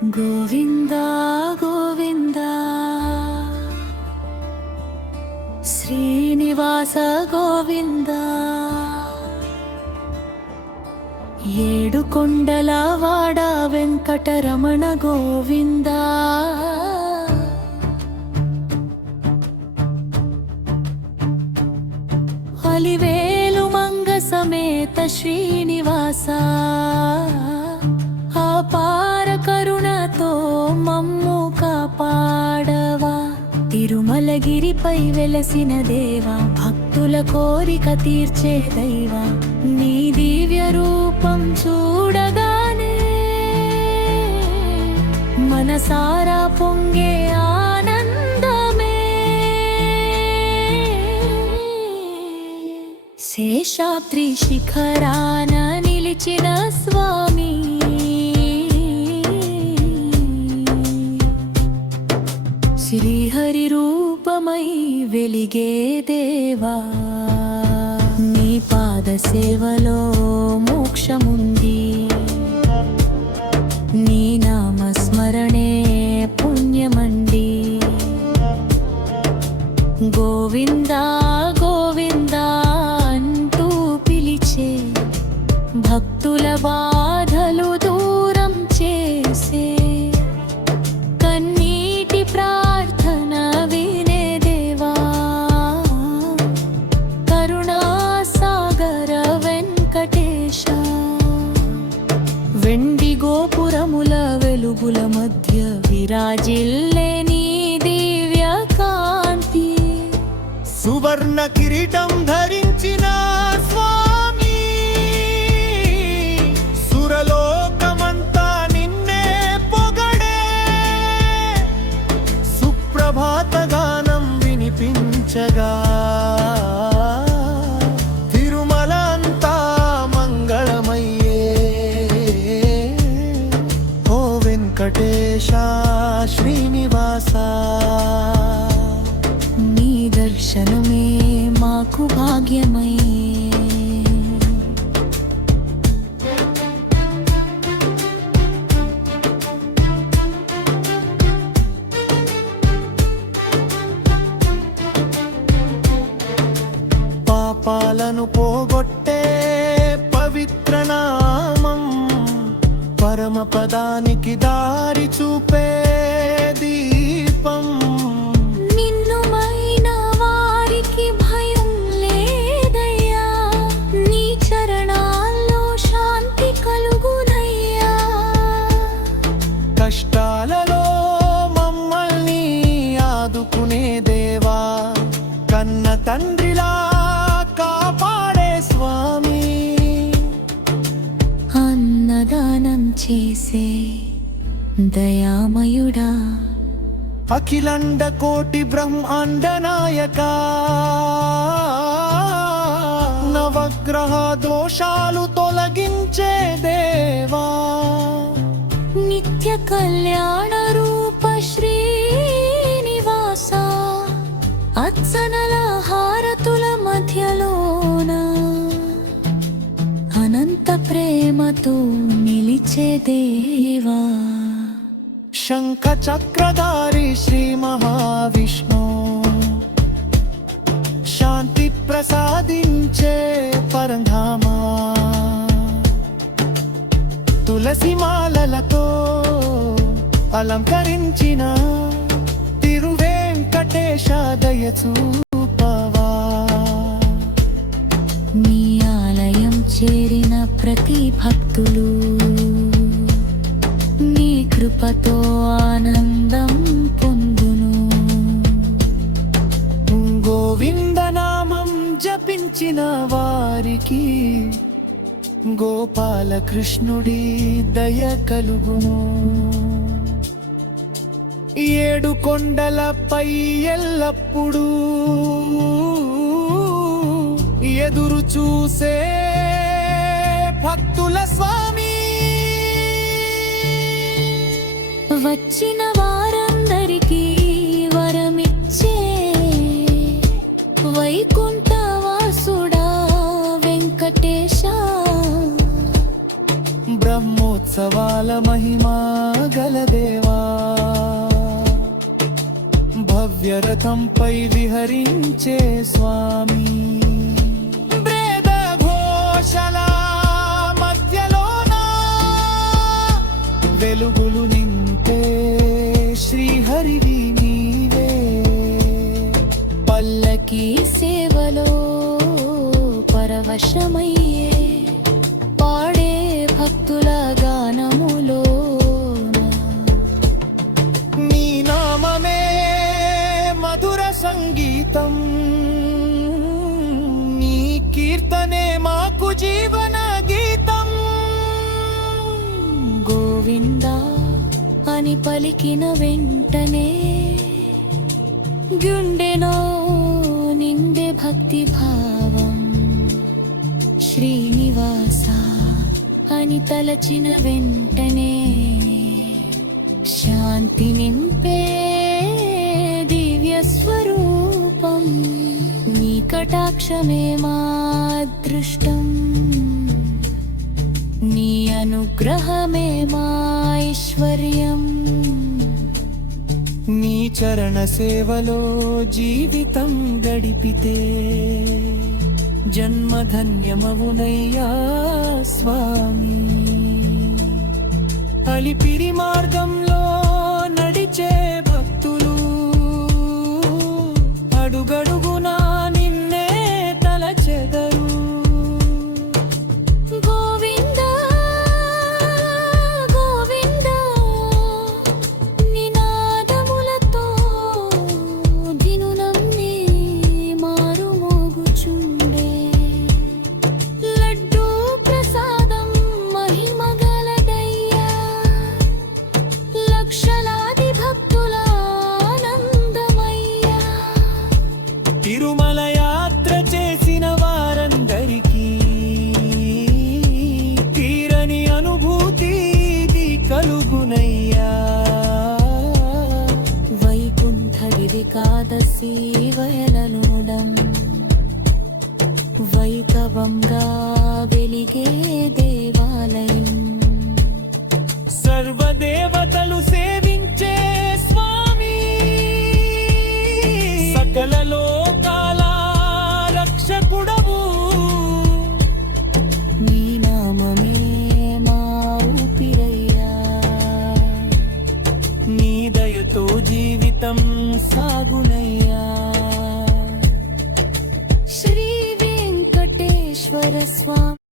గోవింద గోవింద శ్రీనివాస గోవింద ఏడు కొండల వాడ వెంకటరమణ గోవింద అలివేలు మంగ సమేత శ్రీనివాస అపార కరుణతో మమ్ము కాపాడవా తిరుమలగిరిపై వెలసిన దేవా భక్తుల కోరిక తీర్చే దైవా నీ దివ్య రూపం చూడగానే మనసారా పొంగే ఆనందమే శేషాద్రి శిఖరాన నిలిచిన స్వామి శ్రీహరి రూపమై వెలిగే దేవా నీ పాద సేవలో మోక్షముంది నీ నామస్మరణే పుణ్యమండి గోవిందా గోవిందా అంటూ పిలిచే భక్తుల బాధలు దూరం చేసే కన్నీటి ప్రార్థన వినే దేవా కరుణా సాగర వెంకటేశ వెండి గోపురముల వెలుగుల మధ్య విరాజిల్లే నీ దివ్య కాంతి సువర్ణ కిరీటం ధరించిన స్వామి సురలోకమంతా నిన్నే పొగడే సుప్రభాత గానం వినిపించగా తిరుమల అంతా మంగళమయ్యే ఓ వెంకటేశ శ్రీనివాస దర్శనమే మాకు భాగ్యమై పాపాలను పోగొట్టే పవిత్ర నామం పరమపదానికి దారి చూపే దీపం కష్టాలలో మమ్మల్ని ఆదుకునే దేవా కన్న తండ్రిలా కాపాడే స్వామి అన్నదానం చేసే దయామయుడా అఖిలండ కోటి బ్రహ్మాండ నాయక నవగ్రహ దోషాలు తొలగించే దేవా నిత్య కళ్యాణ రూప శ్రీనివాస అర్చనల హారతుల మధ్యలోన అనంత ప్రేమతో నిలిచే దేవా శంఖ చక్రధారి శ్రీ మహావిష్ణు శాంతి ప్రసాదించే పరంధామా తులసి మాలలతో అలంకరించిన తిరువేంకటేశ దయచూపవా నీ ఆలయం చేరిన ప్రతి భక్తులు నీ కృపతో ఆనందం పొందును గోవిందనామం జపించిన వారికి గోపాలకృష్ణుడి దయ కలుగును ఏడు కొండలపై ఎల్లప్పుడూ ఎదురు చూసే భక్తుల స్వామి వచ్చిన వారందరికీ వరమిచ్చే వైకుంఠవాసుడా వెంకటేశ ఉత్సవాల మహిమా గలదేవా భవ్యరథంపై విహరించే స్వామి వేద ఘోషల మధ్యలోన వెలుగులు నింపే శ్రీహరివి నీవే పల్లకి సేవలో పరవశమయ్యే పాడే భక్తుల గానములో నీ నామమే మధుర సంగీతం నీ కీర్తనే మాకు జీవన గీతం గోవిందా అని పలికిన వెంటనే గుండెలో నిండే భక్తి భావం శ్రీనివాస అని తలచిన వెంటనే శాంతి నింపే దివ్య స్వరూపం నీ కటాక్షమే మా అదృష్టం నీ అనుగ్రహమే మా ఐశ్వర్యం నీ చరణ సేవలో జీవితం గడిపితే జన్మధన్యమవునయ్యా స్వామి అలిపిరి మార్గంలో